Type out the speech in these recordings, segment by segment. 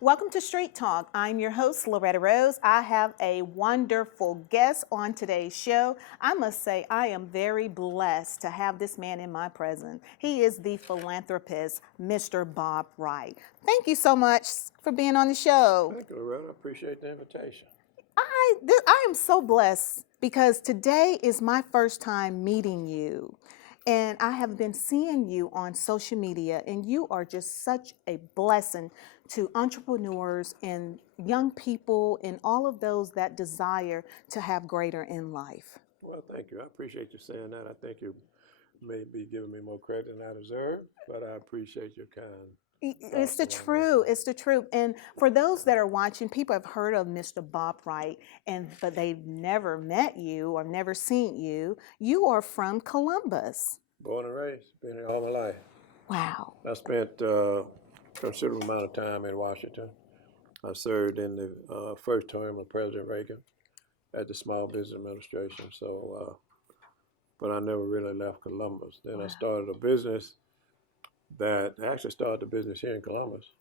Welcome to Street Talk. I'm your host, Loretta Rose. I have a wonderful guest on today's show. I must say, I am very blessed to have this man in my presence. He is the philanthropist, Mr. Bob Wright. Thank you so much for being on the show. Thank you, Loretta. I appreciate the invitation. I am so blessed because today is my first time meeting you. And I have been seeing you on social media, and you are just such a blessing to entrepreneurs and young people and all of those that desire to have greater in life. Well, thank you. I appreciate you saying that. I think you may be giving me more credit than I deserve, but I appreciate your kind It's thoughts the along those truth. lines. It's the truth. And for those that are watching, people have heard of Mr. Bob Wright, but they've never met you or never seen you. You are from Columbus. Born and raised, been here all my life. Wow. I spent considerable amount of time in Washington. I served in the first term of President Reagan at the Small Business Administration. But I never really left Columbus. Then I started a business that actually started the business here in Columbus.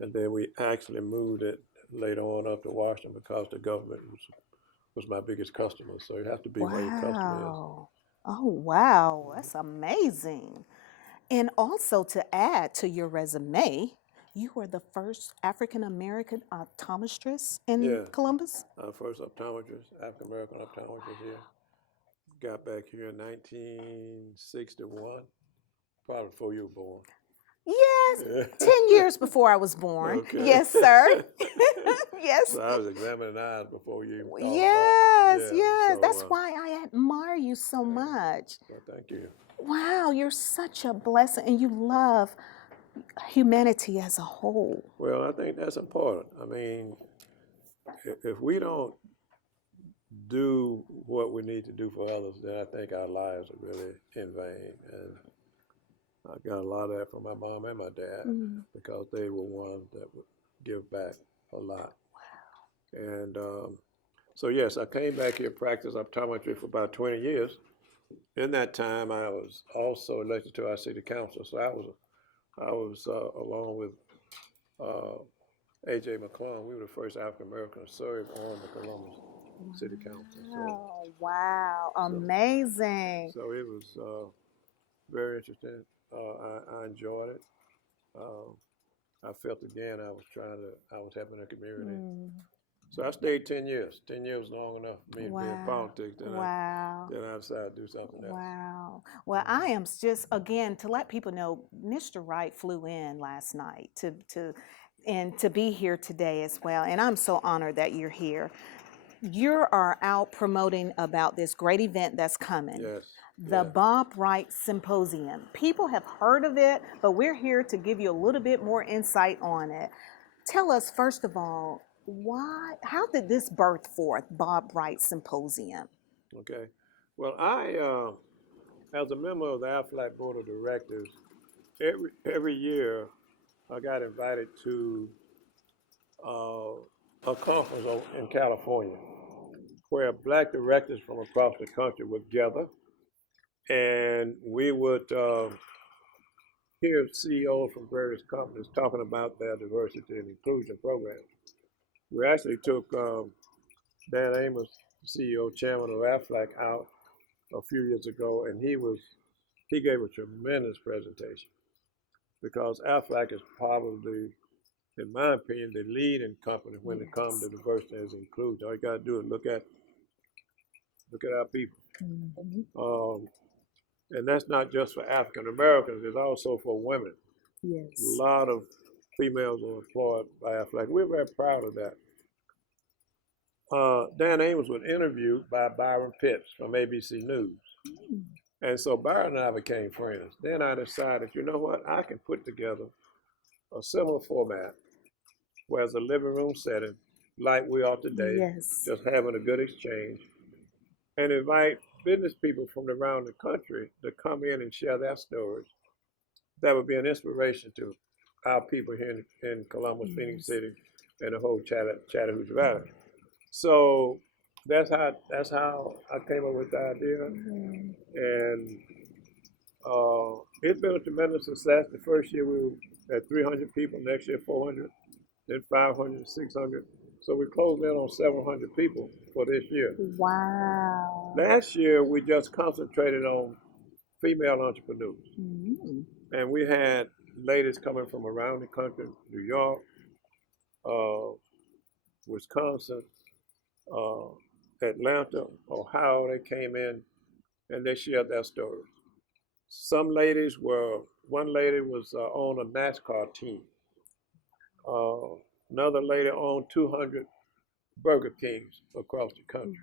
And then we actually moved it later on up to Washington because the government was my biggest customer. So you have to be where your customer is. Wow. Oh, wow. That's amazing. And also to add to your resume, you were the first African American optometrist in Yeah, Columbus? first optometrist, African American optometrist here. Got back here in 1961, probably before you were born. Yes, Yeah. 10 years before I was born. Okay. Yes, sir. Yes. So I was examining eyes before you even thought Yes, about it. yes. That's why I admire you so yeah. much. Well, thank you. Wow, you're such a blessing and you love humanity as a whole. Well, I think that's important. I mean, if we don't do what we need to do for others, then I think our lives are really in vain. And I got a lot of that from my mom and my dad because they were ones that would give back a lot. And so, yes, I came back here, practiced optometry for about 20 years. In that time, I was also elected to our city council. So I was along with A.J. McClung. We were the first African American to serve on the Columbus City Council. Oh, wow. Amazing. So it was very interesting. I enjoyed it. I felt again I was helping the community. So I stayed 10 years. 10 years was long enough for me to be in politics. Then I decided to do something else. Wow. Well, I am just, again, to let people know, Mr. Wright flew in last night to be here today as well. And I'm so honored that you're here. You are out promoting about this great event that's coming. Yes. The Bob Wright Symposium. People have heard of it, but we're here to give you a little bit more insight on it. Tell us, first of all, how did this birth forth, Bob Wright Symposium? Okay. Well, I, as a member of the Aflac Board of Directors, every year I got invited to a conference in California where Black directors from across the country would gather, and we would hear CEOs from various companies talking about their diversity and inclusion programs. We actually took Dan Amos, CEO, chairman of Aflac, out a few years ago, and he gave a tremendous presentation because Aflac is probably, in my opinion, the leading company when it comes to diversity and inclusion. All you got to do is look at our people. And that's not just for African Americans, it's also for women. Yes. A lot of females are employed by Aflac. We're very proud of that. Dan Amos was interviewed by Byron Pitts from ABC News. And so Byron and I became friends. Then I decided, you know what, I can put together a similar format where it's a living room setting, like we are today, just having a good exchange, and invite business people from around the country to come in and share their stories. That would be an inspiration to our people here in Columbus, Phoenix City, and the whole Chattahoochee Valley. So that's how I came up with the idea, and it's been a tremendous success. The first year we were at 300 people, next year 400. then 500, 600. So we closed in on 700 people for this year. Wow. Last year, we just concentrated on female entrepreneurs. Mm. And we had ladies coming from around the country, New York, uh, Wisconsin, uh, Atlanta, Ohio. They came in and they shared their stories. Some ladies were, one lady was on a NASCAR team. Uh, Another lady owned 200 Burger Kings across the country.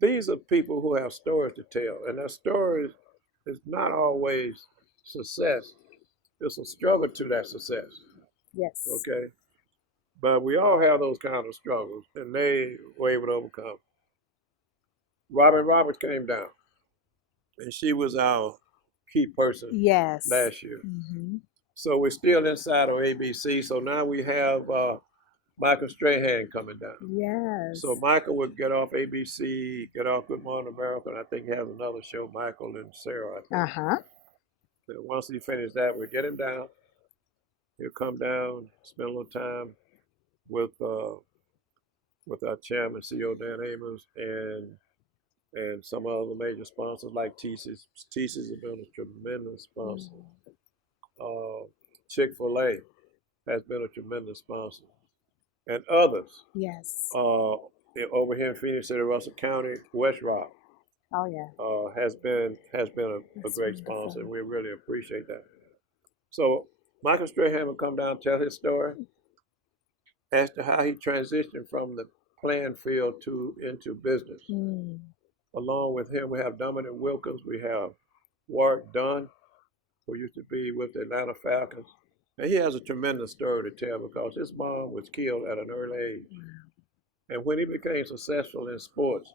These are people who have stories to tell, and their stories is not always success. It's a struggle to that success. Yes. Okay, but we all have those kind of struggles, and they were able to overcome. Robin Roberts came down, and she was our key person Yes. last year. Mm-hmm. So we're still inside of ABC. So now we have Michael Strahan coming down. Yes. So Michael would get off ABC, get off Good Morning America, and I think he has another show, Michael and Sarah, I think. Uh-huh. And once he finishes that, we'll get him down. He'll come down, spend a little time with our chairman, CEO Dan Amos, and some other major sponsors like TC's. TC's has been a tremendous sponsor. Chick-fil-A has been a tremendous sponsor, and others. Yes. Over here in Phoenix City, Russell County, West Rock Oh yeah. has been a That's great wonderful. sponsor, and we really appreciate that. So Michael Strahan will come down and tell his story as to how he transitioned from the playing field into business. Mm. Along with him, we have Dominic Wilkins, we have Warwick Dunn, who used to be with the Atlanta Falcons. And he has a tremendous story to tell because his mom was killed at an early age. Wow. And when he became successful in sports,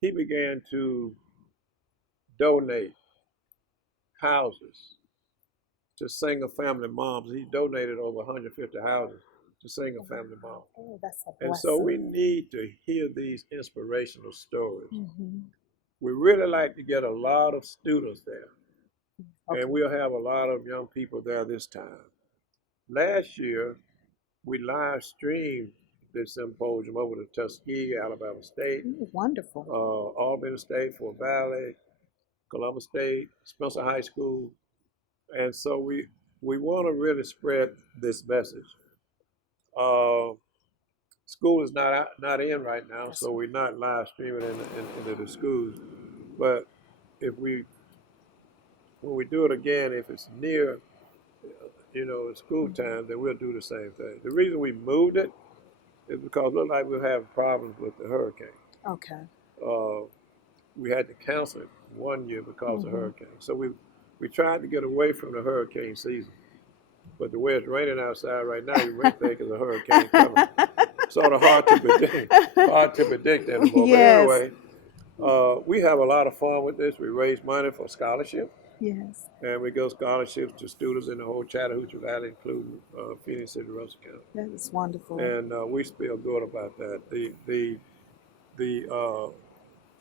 he began to donate houses to single family moms. He donated over 150 houses to single family moms. Oh, that's a blessing. And so we need to hear these inspirational stories. Mm-hmm. We really like to get a lot of students there. Okay. And we'll have a lot of young people there this time. Last year, we live streamed this symposium over to Tuskegee, Alabama State, Wonderful. Albany State, Fort Valley, Columbus State, Spencer High School. And so we want to really spread this message. School is not in right now, so we're not live streaming into the schools. But when we do it again, if it's near, school time, then we'll do the same thing. The reason we moved it is because it looked like we'll have problems with the hurricane. Okay. We had to cancel it one year because of hurricane. So we tried to get away from the hurricane season. But the way it's raining outside right now, you might think it's a hurricane coming. Sort of hard to predict anymore. Yes. But anyway, we have a lot of fun with this. We raise money for scholarship. Yes. And we give scholarships to students in the whole Chattahoochee Valley, including Phoenix City, Russell County. That is wonderful. And we feel good about that. The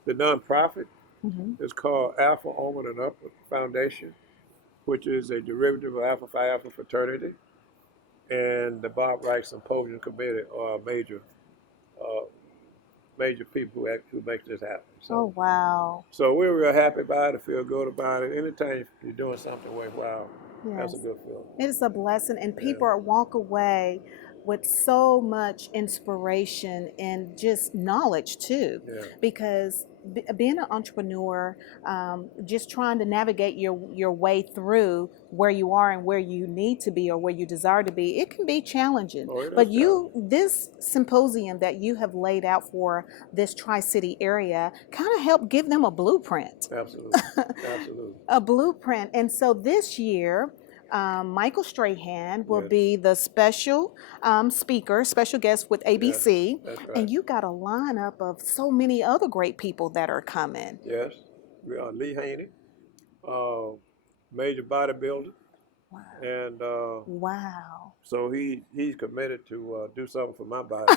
nonprofit is called Alpha Omega and Upward Foundation, which is a derivative of Alpha Phi Alpha fraternity, and the Bob Wright Symposium Committee are major people who make this happen. So, oh wow. So we're real happy about it, feel good about it. Anytime you're doing something worthwhile, that's a good feeling. It is a blessing, and people walk away with so much inspiration and just knowledge too. Yeah. Because being an entrepreneur, just trying to navigate your way through where you are and where you need to be or where you desire to be, it can be challenging. But this symposium that you have laid out for this Tri-City area kind of helped give them a blueprint. Absolutely, absolutely. A blueprint. And so this year, Michael Strahan will be the special special guest with ABC. Yes, that's right. And you got a lineup of so many other great people that are coming. Yes, we are Lee Haney, major bodybuilder. Wow. And wow. So he's committed to do something for my body.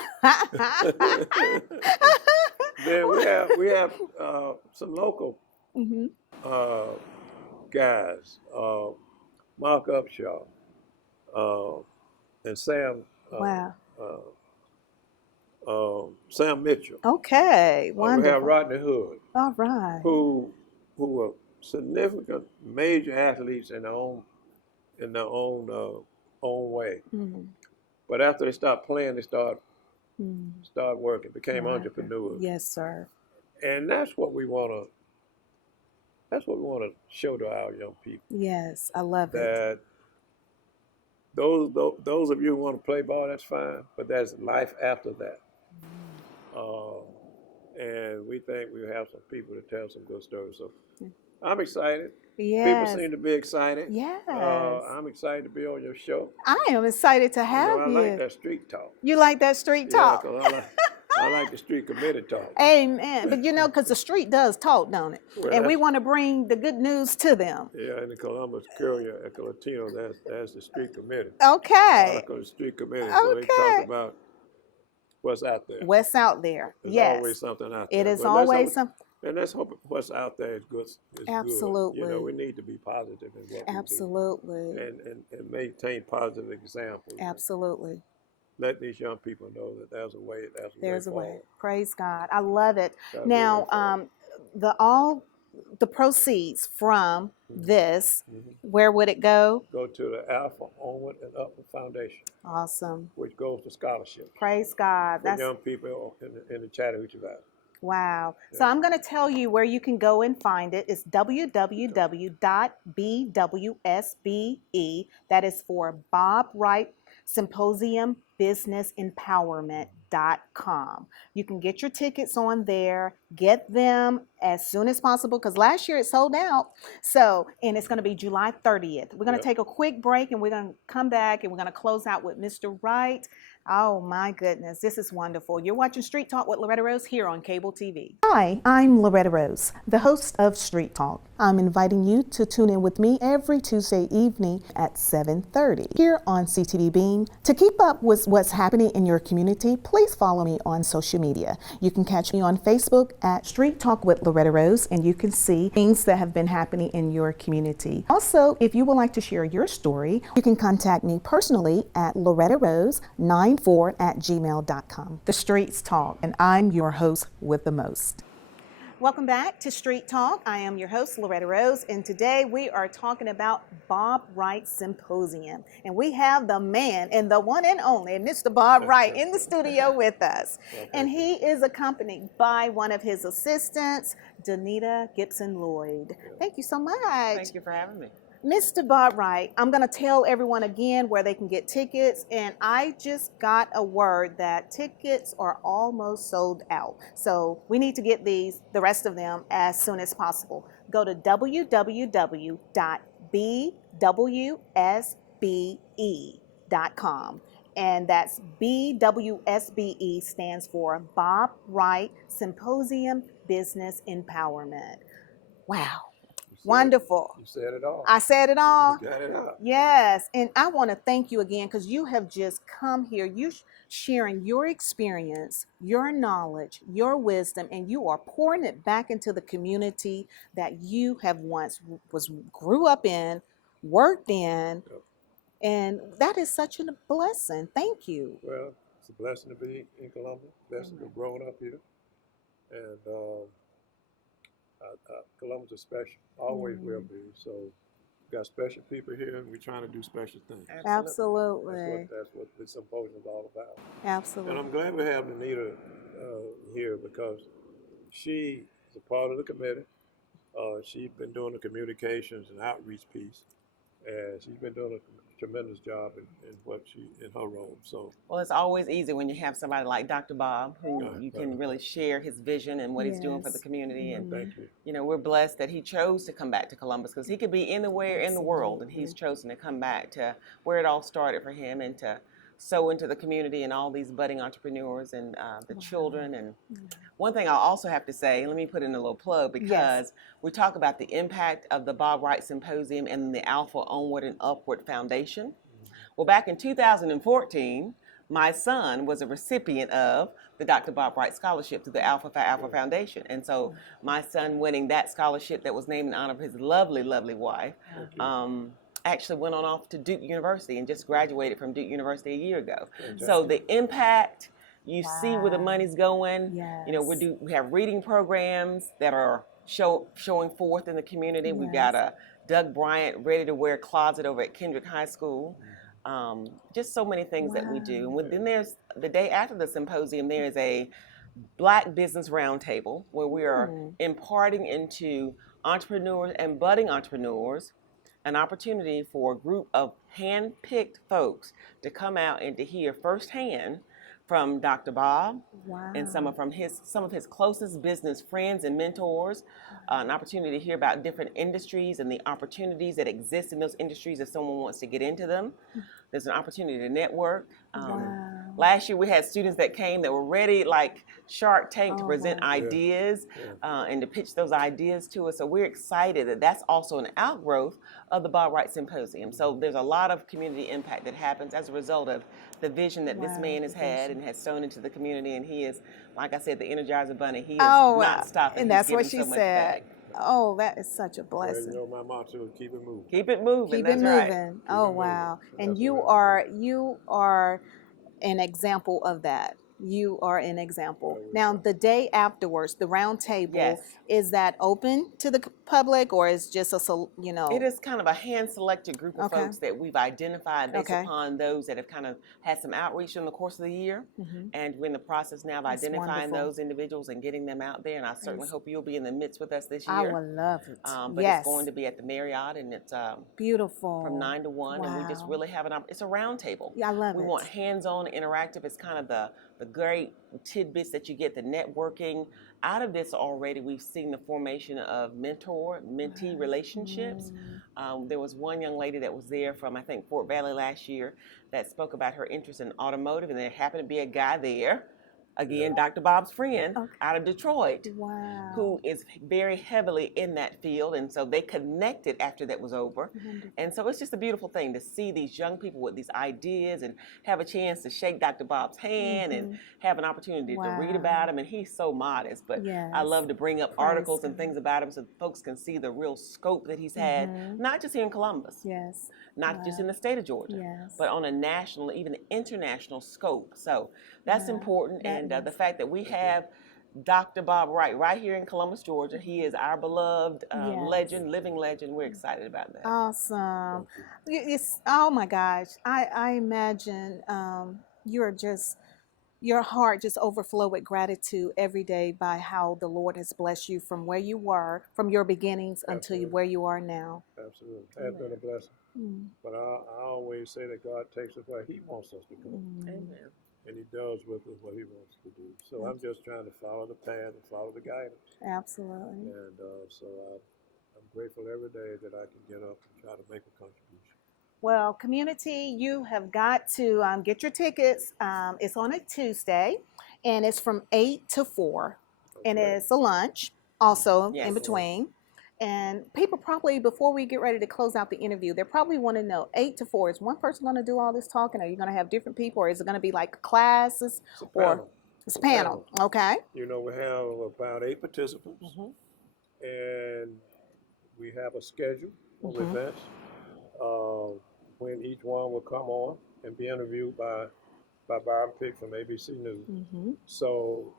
Then we have some local guys. Mark Upshaw, and Sam Wow. Sam Mitchell. Okay. We have Wonderful. Rodney Hood, All right. who were significant major athletes in their own way. Mm, But after they stopped playing, they mm. start working, became Right. entrepreneurs, Yes, sir. and that's what we want to. That's what we want to show to our young people. Yes, I love it. That those of you who want to play ball, that's fine, but there's life after that. Um, and we think we have some people to tell some good stories. So I'm excited. People Yes. seem to be excited. Yes. I'm excited to be on your show. I am excited to You have know, I like that street talk. You like that street Yeah, talk? 'cause I like the street committee talk. Amen. But you know, because the street does talk, don't it? Well, And we that's- want to bring the good news to them. Yeah, in the Columbus Courier and Latino, that's the street committee. Okay. Article the street committee. So they Okay. talk about what's out there. What's out there? There's Yes. always something out there. It is But let's always hope- something. And let's hope what's out there is good. Absolutely. Good. You know, we need to be positive in what we Absolutely. do. And maintain positive examples. Absolutely. Let these young people know that there's a way. There's a way. forward. Praise God. I love it. Gotta be a way Now, forward. the proceeds from this, Mhm. where would it go? Go to the Alpha Onward and Upward Foundation, Awesome. which goes to scholarships Praise God. for That's young people in the Chattahoochee Valley. wow. So Yeah. I'm going to tell you where you can go and find it. It's www.bwsbe, that is for Bob Wright Symposium Business Empowerment.com. You can get your tickets on there, get them as soon as possible because last year it sold out. So, and it's going to be July 30th. We're going to Yep. take a quick break and we're going to come back and we're going to close out with Mr. Wright. Oh my goodness, this is wonderful. You're watching Street Talk with Loretta Rose here on cable TV. Hi, I'm Loretta Rose, the host of Street Talk. I'm inviting you to tune in with me every Tuesday evening at 7:30 here on CTV Beam. To keep up with what's happening in your community, please follow me on social media. You can catch me on Facebook at Street Talk with Loretta Rose, and you can see things that have been happening in your community. Also, if you would like to share your story, you can contact me personally at lorettarose94@gmail.com. The Streets Talk, and I'm your host with the most. Welcome back to Street Talk. I am your host, Loretta Rose, and today we are talking about Bob Wright Symposium. And we have the man and the one and only, Mr. Bob Wright, in the studio with us. And he is accompanied by one of his assistants, Danita Gibson-Lloyd. Thank you so much. Thank you for having me. Mr. Bob Wright, I'm going to tell everyone again where they can get tickets, and I just got a word that tickets are almost sold out. So we need to get the rest of them as soon as possible. Go to www.bwsbe.com, and that's BWSBE stands for Bob Wright Symposium Business Empowerment. Wow. Wonderful. You said it all. I said it all. You got it out. Yes. And I want to thank you again because you have just come here. You sharing your experience, your knowledge, your wisdom, and you are pouring it back into the community that you have once grew up in, worked in. Yep. And that is such a blessing. Thank you. Well, it's a blessing to be in Columbus. Blessing to have grown up here. And Columbus is special. Always will be. So we've got special people here and we're trying to do special things. Absolutely. That's what the symposium is all about. Absolutely. And I'm glad we have Anita here because she is a part of the committee. She's been doing the communications and outreach piece. And she's been doing a tremendous job in her role. So Well, it's always easy when you have somebody like Dr. Bob, who Yeah, you can really share his vision and what he's doing for the Yes. community. And thank you. you know, we're blessed that he chose to come back to Columbus because he could be anywhere in the world, and he's chosen to come back to where it all started for him and to sow into the community and all these budding entrepreneurs and the children. And one thing I also have to say, let me put in a little plug because we talk about the impact of the Bob Wright Symposium and the Alpha Onward and Upward Foundation. Well, back in 2014, my son was a recipient of the Dr. Bob Wright Scholarship through the Alpha Phi Alpha Foundation. And so my son winning that scholarship that was named in honor of his lovely, lovely wife, actually went on off to Duke University and just graduated from Duke University a year ago. Fantastic. So the impact, you see where the Wow. money's going. You know, Yes. we have reading programs that are showing forth in the community. We've got Yes. a Doug Bryant ready to wear closet over at Kendrick High School. Just so many things that we do. And then there's the day after the symposium, there is a Black Business Roundtable where we are imparting into entrepreneurs and budding entrepreneurs an opportunity for a group of hand-picked folks to come out and to hear firsthand from Dr. Bob Wow. and some of his closest business friends and mentors, an opportunity to hear about different industries and the opportunities that exist in those industries if someone wants to get into them. There's an opportunity to network. Wow. Last year we had students that came that were ready, like Shark Tank, to present wow. ideas and to pitch those ideas to us. So we're excited that that's also an outgrowth of the Bob Wright Symposium. So there's a lot of community impact that happens as a result of the vision that this man has had and has sown into the community. And he is, like I said, the Energizer Bunny. He is not stopping. And He's that's what giving she so much said. back. Oh, that is such a Well, blessing. you know, my motto is keep it moving. Keep it moving. Keep That's it right. moving. Keep Oh it moving. wow. And That's you the way to are an example of that. You are an example. Now, the day afterwards, the round table, Yes. is that open to the public, or is just It is kind of a hand-selected group of Okay. folks that we've identified based Okay. upon those that have kind of had some outreach in the course of the year. And we're in the process now of That's identifying wonderful. those individuals and getting them out there. And I certainly hope you'll be in the midst with us this I year. would love it. But Yes. it's going to be at the Marriott, and it's Beautiful. from 9 to 1. And we just Wow. really have it's a round table. Yeah, I love We it. want hands-on interactive. It's kind of the great tidbits that you get, the networking. Out of this already, we've seen the formation of mentor-mentee relationships. There was one young lady that was there from, I think, Fort Valley last year that spoke about her interest in automotive, and there happened to be a guy there, again, Dr. Bob's friend, out of Detroit, Wow. who is very heavily in that field. And so they connected after that was over. And so it's just a beautiful thing to see these young people with these ideas and have a chance to shake Dr. Bob's hand and have an opportunity to read about him. And he's so modest, but I love to bring up articles and things about him so folks can see the real scope that he's had, not just here in Columbus, Yes. not just in the state of Georgia, Yes. but on a national, even international scope. So that's important. And the fact that we have Dr. Bob Wright right here in Columbus, Georgia, he is our beloved legend, living legend. We're excited about that. Awesome. Oh my gosh. I imagine your heart just overflow with gratitude every day by how the Lord has blessed you from where you were, from your beginnings until where you are now. Absolutely. Has been a blessing. But I always say that God takes us where he wants us to go. Amen. And he does with us what he wants to do. So I'm just trying to follow the path and follow the guidance. Absolutely. And so I'm grateful every day that I can get up and try to make a contribution. Well, community, you have got to get your tickets. It's on a Tuesday, and it's from 8 to 4. And it's a lunch also in between. And people probably, before we get ready to close out the interview, they probably want to know, 8 to 4, is one person going to do all this talking? Are you going to have different people, or is it going to be like classes? It's a panel. It's a panel. Okay. You know, we have about 8 participants, and we have a schedule of events when each one will come on and be interviewed by Byron Pitt from ABC News. So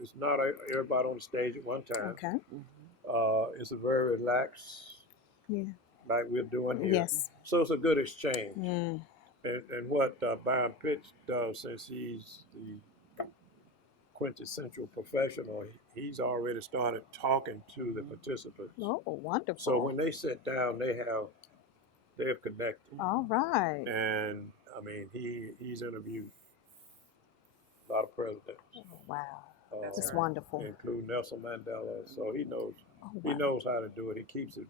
it's not everybody on the stage at one time. Okay. It's a very relaxed, like we're doing here. Yes. So it's a good exchange. And what Byron Pitts does, since he's the quintessential professional, he's already started talking to the participants. Oh, wonderful. So when they sit down, they're connected. All right. And I mean, he's interviewed a lot of presidents. Wow. That's wonderful. Including Nelson Mandela. So he knows how to do it. He keeps it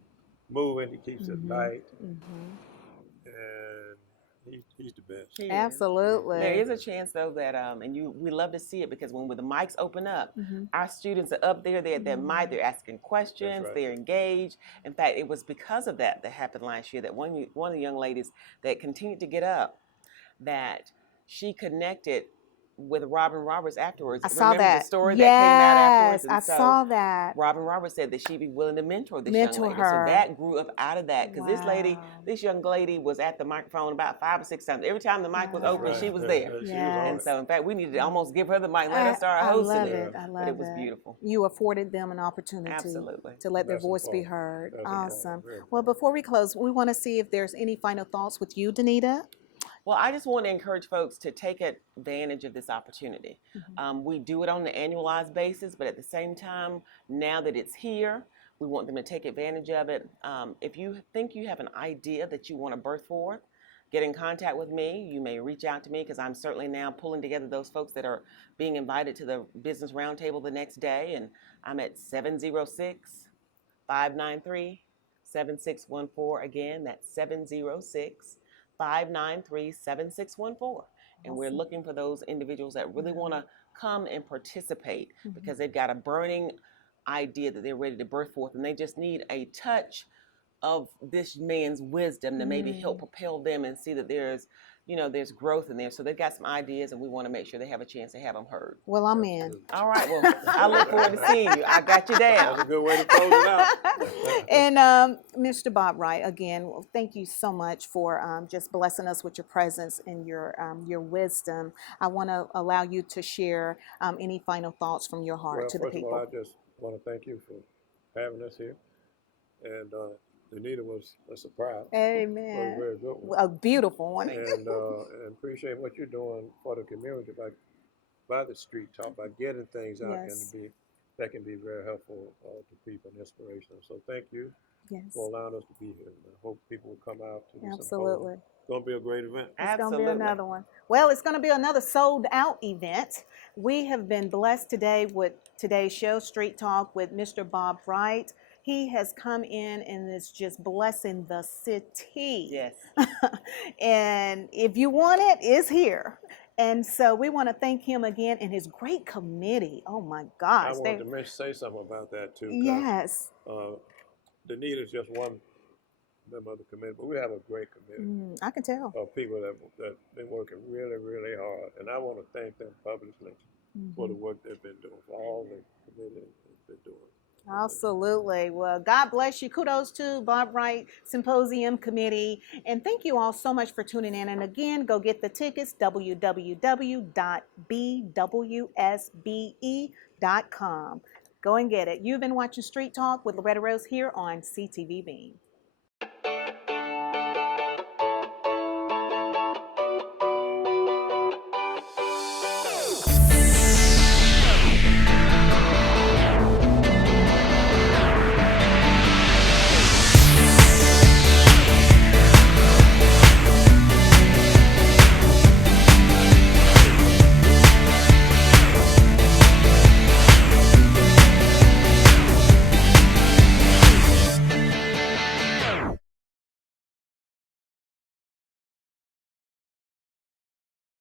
moving. He keeps it light. And he's the best. Absolutely. There is a chance though that we love to see it, because when the mics open up, our students are up there, they're at their mic, they're asking questions, they're engaged. In fact, it was because of that happened last year that one of the young ladies that continued to get up, that she connected with Robin Roberts afterwards. I saw Remember that. the story that came out afterwards? Yes, And I so saw that. Robin Roberts said that she'd be willing to mentor this young Mentor lady. her. So that grew up out of that because Wow. this young lady was at the microphone about 5 or 6 times. Every time the mic was That's open, right. she was Yeah, there. yeah, she was Yes. on And it. so, in fact, we needed to almost give her the mic, let her start I hosting love it. it. I love But it was it. beautiful. You afforded them an opportunity Absolutely. to let their That's voice be important. heard. That's important. Awesome. Very Well, important. before we close, we want to see if there's any final thoughts with you, Danita. Well, I just want to encourage folks to take advantage of this opportunity. We do it on an annualized basis, but at the same time, now that it's here, we want them to take advantage of it. If you think you have an idea that you want to birth forth, get in contact with me. You may reach out to me because I'm certainly now pulling together those folks that are being invited to the business roundtable the next day. And I'm at 706-593-7614. Again, that's 706-593-7614. And we're looking for those individuals that really want to come and participate because they've got a burning idea that they're ready to birth forth, and they just need a touch of this man's wisdom to maybe help propel them and see that there's growth in there. So they've got some ideas, and we want to make sure they have a chance to have them heard. Well, I'm in. All right. Well, I look forward to seeing you. I got you That's a down. good way to close it out. And Mr. Bob Wright, again, well, thank you so much for just blessing us with your presence and your wisdom. I want to allow you to share any final thoughts from your heart Well, to the first of people. all, I just want to thank you for having us here. And Anita was a surprise. Was a Amen. very good one. A beautiful one. And appreciate what you're doing for the community by the street talk, by getting things out Yes. that can be very helpful to people and inspirational. So thank you Yes. for allowing us to be here. And I hope people will come out to the Absolutely. symposium. It's going to be a great event. It's going to Absolutely. be another one. Well, it's going to be another sold out event. We have been blessed today with today's show, Street Talk, with Mr. Bob Wright. He has come in and is just blessing the city. Yes. And if you want it, it's here. And so we want to thank him again and his great committee. Oh my I gosh. wanted to say something about that too. 'Cause, Yes. Danita's just one member of the committee, but we have a great committee I can tell. of people that been working really, really hard. And I want to thank them publicly for the work they've been doing, for all the committee has been doing. Absolutely. Well, God bless you. Kudos to Bob Wright Symposium Committee. And thank you all so much for tuning in. And again, go get the tickets, www.bwsbe.com. Go and get it. You've been watching Street Talk with Loretta Rose here on CTV Beam.